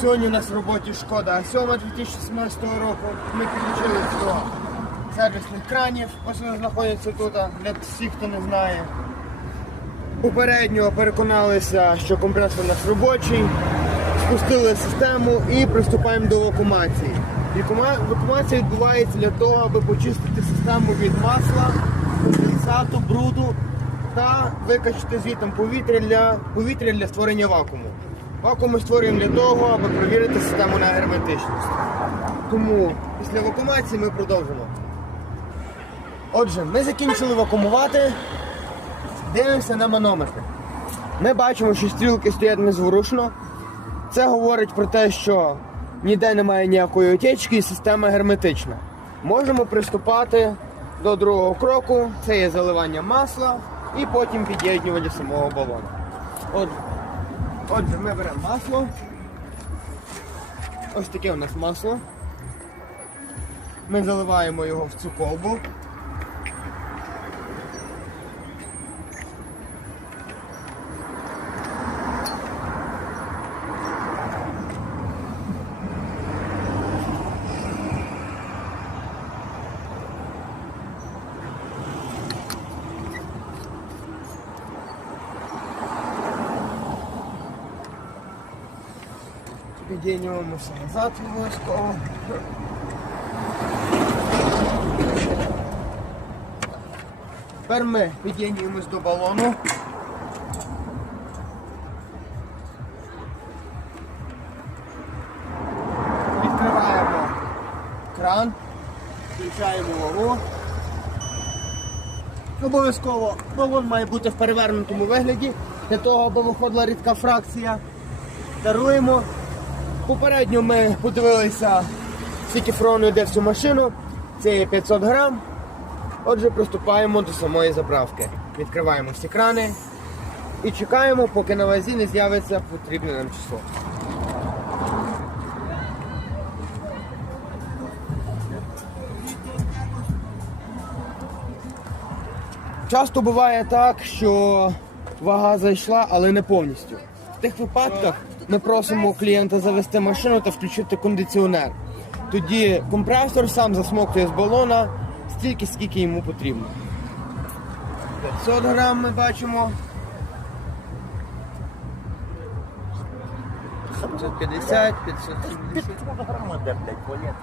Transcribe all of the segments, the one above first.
Сьогодні у нас в роботі шкода 7 2017 року. Ми підключилися до сервісних кранів. Ось вони знаходяться тут, для всіх, хто не знає. Попередньо переконалися, що компресор у нас робочий, спустили систему і приступаємо до вакуумації. Вакуума- Вакуумація відбувається для того, аби почистити систему від масла, конденсату, бруду та викачати звідти повітря для, повітря для створення вакууму. Вакуум ми створюємо для того, аби перевірити систему на герметичність. Тому після вакуумації ми продовжимо. Отже, ми закінчили вакуумувати. Дивимося на манометр. Ми бачимо, що стрілки стоять незворушно. Це говорить про те, що ніде немає ніякої отечки і система герметична. Можемо приступати до другого кроку, це є заливання масла і потім під'єднювання самого балону. Отже, отже, ми беремо масло. Ось таке у нас масло. Ми заливаємо його в цю колбу. Під'єднюємося назад обов'язково. Тепер ми під'єднуємось до балону. Відкриваємо кран, включаємо вагу. Обов'язково балон має бути в перевернутому вигляді, для того, аби виходила рідка фракція. Даруємо. Попередньо ми подивилися, скільки фрону йде цю машину. Це є 500 грам. Отже, приступаємо до самої заправки. Відкриваємо всі крани і чекаємо, поки на вазі не з'явиться потрібне нам число. Часто буває так, що вага зайшла, але не повністю. Тих випадках ми просимо клієнта завести машину та включити кондиціонер. Тоді компресор сам засмоктує з балона стільки, скільки йому потрібно. 500 грам ми бачимо. 550, 570. Громада, блядь, болит.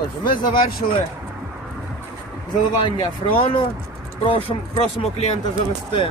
Отже, ми завершили заливання фреону. Просимо, клієнта завести